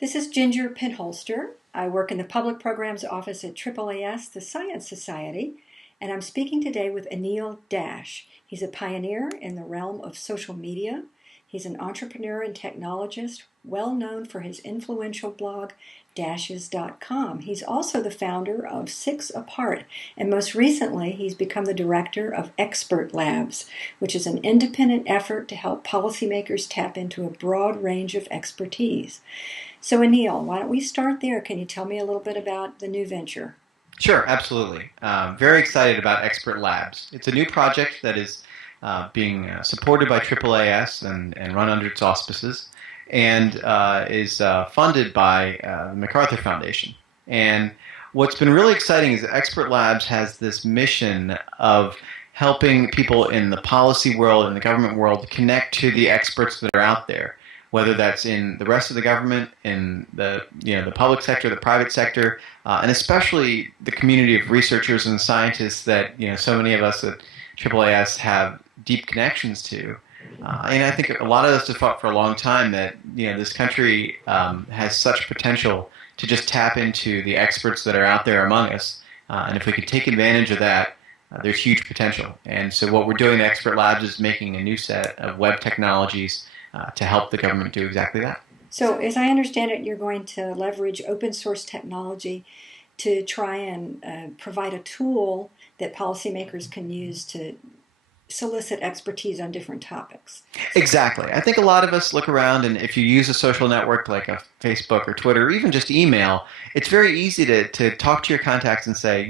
This is Ginger Pinholster. I work in the Public Programs Office at AAAS, the Science Society, and I'm speaking today with Anil Dash. He's a pioneer in the realm of social media. He's an entrepreneur and technologist, well known for his influential blog, dashes.com. He's also the founder of 6 Apart, and most recently, he's become the director of Expert Labs, which is an independent effort to help policymakers tap into a broad range of expertise. So Anil, why don't we start there? Can you tell me a little bit about the new venture? Sure, absolutely. Very excited about Expert Labs. It's a new project that is being supported by AAAS and run under its auspices, and is funded by the MacArthur Foundation. And what's been really exciting is that Expert Labs has this mission of helping people in the policy world and the government world connect to the experts that are out there, whether that's in the rest of the government, in the public sector, the private sector, and especially the community of researchers and scientists that so many of us at AAAS have deep connections to. And I think a lot of us have thought for a long time that this country has such potential to just tap into the experts that are out there among us, and if we could take advantage of that, there's huge potential. And so what we're doing at Expert Labs is making a new set of web technologies to help the government do exactly that. So as I understand it, you're going to leverage open source technology to try and provide a tool that policymakers can use to solicit expertise on different topics. Exactly. I think a lot of us look around, and if you use a social network like a Facebook or Twitter, or even just email, it's very easy to talk to your contacts and say,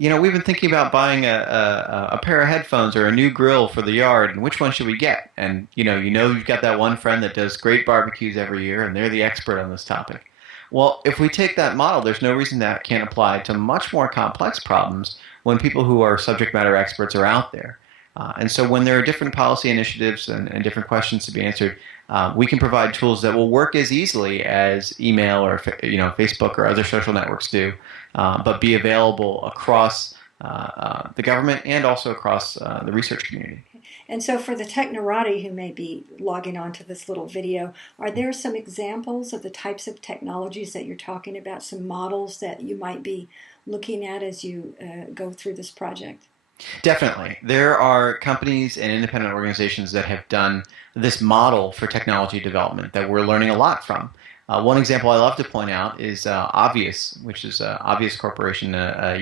we've been thinking about buying a pair of headphones or a new grill for the yard, and which one should we get? And you've got that one friend that does great barbecues every year, and they're the expert on this topic. Well, if we take that model, there's no reason that can't apply to much more complex problems when people who are subject matter experts are out there. And so when there are different policy initiatives and different questions to be answered, we can provide tools that will work as easily as email or Facebook or other social networks do, but be available across the government and also across the research community. And so for the technorati who may be logging on to this little video, are there some examples of the types of technologies that you're talking about, some models that you might be looking at as you go through this project? Definitely. There are companies and independent organizations that have done this model for technology development that we're learning a lot from. One example I love to point out is Obvious, which is Obvious Corporation.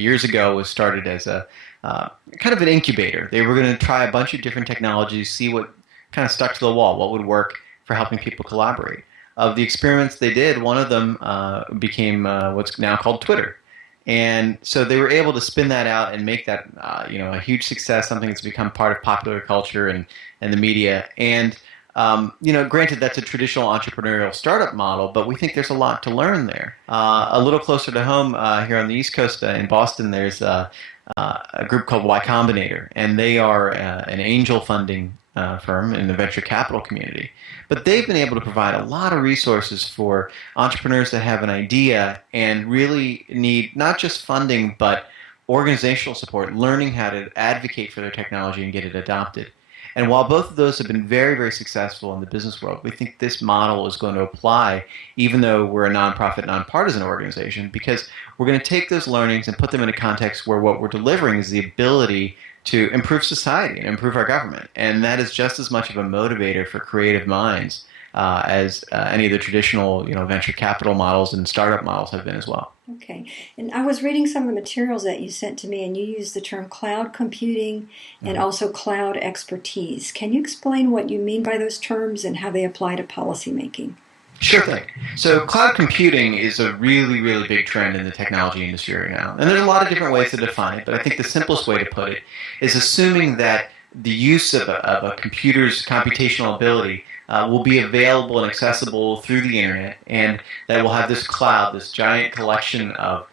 Years ago was started as a kind of an incubator. They were going to try a bunch of different technologies, see what kind of stuck to the wall, what would work for helping people collaborate. Of the experiments they did, one of them became what's now called Twitter. And so they were able to spin that out and make that a huge success, something that's become part of popular culture and the media. And granted, that's a traditional entrepreneurial startup model, but we think there's a lot to learn there. A little closer to home, here on the East Coast in Boston, there's a group called Y Combinator, and they are an angel funding firm in the venture capital community. But they've been able to provide a lot of resources for entrepreneurs that have an idea and really need not just funding, but organizational support, learning how to advocate for their technology and get it adopted. And while both of those have been very, very successful in the business world, we think this model is going to apply even though we're a nonprofit, nonpartisan organization, because we're going to take those learnings and put them in a context where what we're delivering is the ability to improve society and improve our government. And that is just as much of a motivator for creative minds as any of the traditional venture capital models and startup models have been as well. Okay. And I was reading some of the materials that you sent to me, and you used the term cloud computing and also cloud expertise. Can you explain what you mean by those terms and how they apply to policymaking? Sure thing. So cloud computing is a really, really big trend in the technology industry right now. And there's a lot of different ways to define it, but I think the simplest way to put it is assuming that the use of a computer's computational ability will be available and accessible through the internet, and that we'll have this cloud, this giant collection of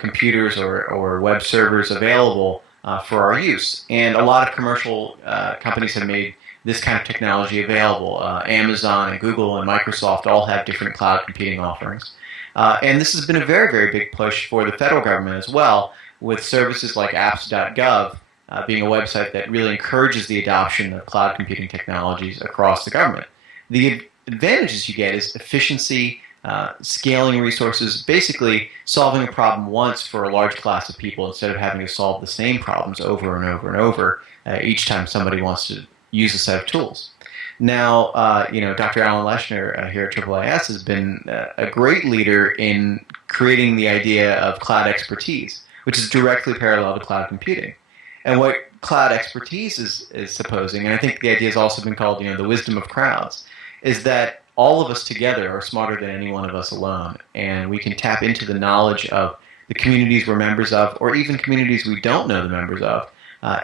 computers or web servers available for our use. And a lot of commercial companies have made this kind of technology available. Amazon and Google and Microsoft all have different cloud computing offerings. And this has been a very, very big push for the federal government as well, with services like apps.gov being a website that really encourages the adoption of cloud computing technologies across the government. The advantages you get is efficiency, scaling resources, basically solving a problem once for a large class of people instead of having to solve the same problems over and over and over each time somebody wants to use a set of tools. Now, Dr. Alan Leshner here at AAAS has been a great leader in creating the idea of cloud expertise, which is directly parallel to cloud computing. And what cloud expertise is supposing, and I think the idea has also been called, the wisdom of crowds, is that all of us together are smarter than any one of us alone, and we can tap into the knowledge of the communities we're members of, or even communities we don't know the members of,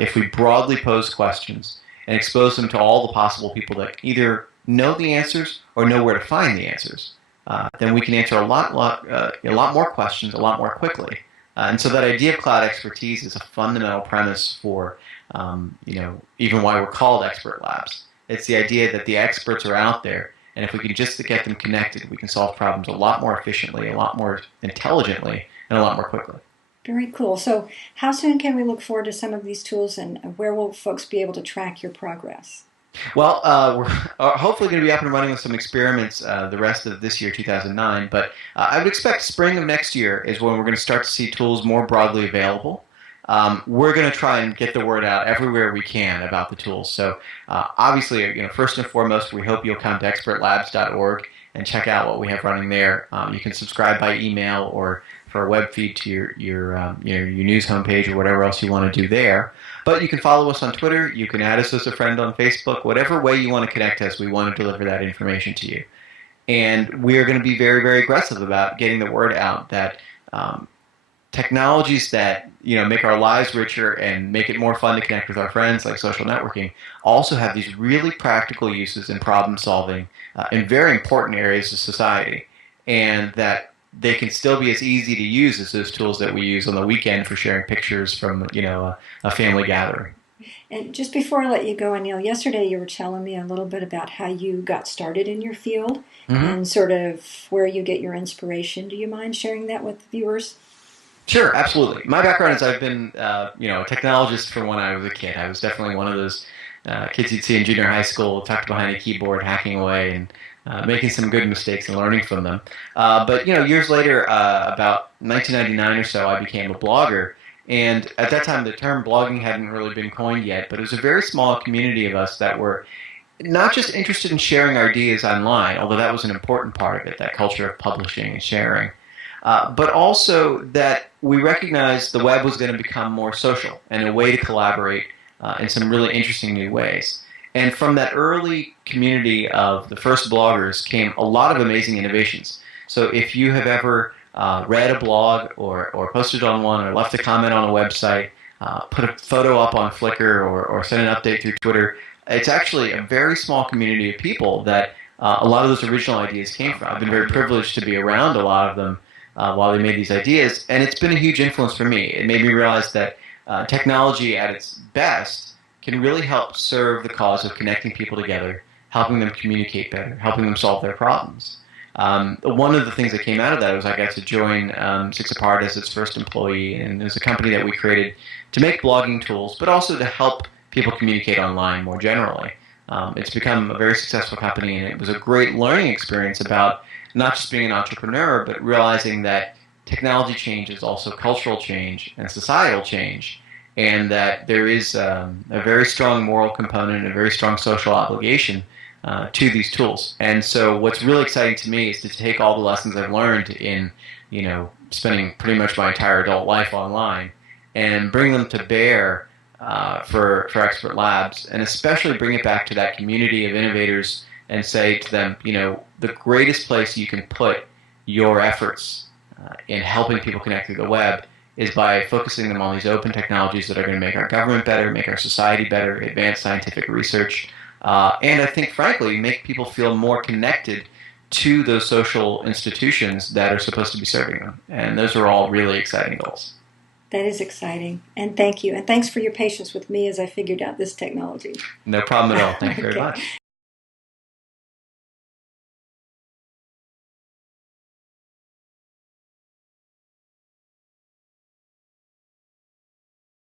if we broadly pose questions and expose them to all the possible people that either know the answers or know where to find the answers. Then we can answer a lot more questions a lot more quickly. And so that idea of cloud expertise is a fundamental premise for, even why we're called expert labs. It's the idea that the experts are out there, and if we can just get them connected, we can solve problems a lot more efficiently, a lot more intelligently, and a lot more quickly. Very cool. So how soon can we look forward to some of these tools, and where will folks be able to track your progress? Well, we're hopefully going to be up and running with some experiments the rest of this year, 2009, but I would expect spring of next year is when we're going to start to see tools more broadly available. We're going to try and get the word out everywhere we can about the tools. So obviously, first and foremost, we hope you'll come to expertlabs.org and check out what we have running there. You can subscribe by email or for a web feed to your news homepage or whatever else you want to do there. But you can follow us on Twitter. You can add us as a friend on Facebook. Whatever way you want to connect us, we want to deliver that information to you. And we are going to be very, very aggressive about getting the word out that technologies that make our lives richer and make it more fun to connect with our friends, like social networking, also have these really practical uses in problem solving in very important areas of society, and that they can still be as easy to use as those tools that we use on the weekend for sharing pictures from a family gathering. And just before I let you go, Anil, yesterday you were telling me a little bit about how you got started in your field and sort of where you get your inspiration. Do you mind sharing that with viewers? Sure, absolutely. My background is I've been a technologist from when I was a kid. I was definitely one of those kids you'd see in junior high school, tucked behind a keyboard, hacking away and making some good mistakes and learning from them. But years later, about 1999 or so, I became a blogger. And at that time, the term blogging hadn't really been coined yet, but it was a very small community of us that were not just interested in sharing our ideas online, although that was an important part of it, that culture of publishing and sharing, but also that we recognized the web was going to become more social and a way to collaborate in some really interesting new ways. And from that early community of the first bloggers came a lot of amazing innovations. So if you have ever read a blog or posted on one or left a comment on a website, put a photo up on Flickr or sent an update through Twitter, it's actually a very small community of people that a lot of those original ideas came from. I've been very privileged to be around a lot of them while they made these ideas, and it's been a huge influence for me. It made me realize that technology at its best can really help serve the cause of connecting people together, helping them communicate better, helping them solve their problems. One of the things that came out of that was I got to join Six Apart as its first employee, and it was a company that we created to make blogging tools, but also to help people communicate online more generally. It's become a very successful company, and it was a great learning experience about not just being an entrepreneur, but realizing that technology change is also cultural change and societal change, and that there is a very strong moral component, a very strong social obligation to these tools. And so what's really exciting to me is to take all the lessons I've learned in, spending pretty much my entire adult life online and bring them to bear for Expert Labs, and especially bring it back to that community of innovators and say to them, the greatest place you can put your efforts in helping people connect through the web is by focusing them on these open technologies that are going to make our government better, make our society better, advance scientific research, and I think, frankly, make people feel more connected to those social institutions that are supposed to be serving them. And those are all really exciting goals. That is exciting. And thank you. And thanks for your patience with me as I figured out this technology. No problem at all. Thank you very much.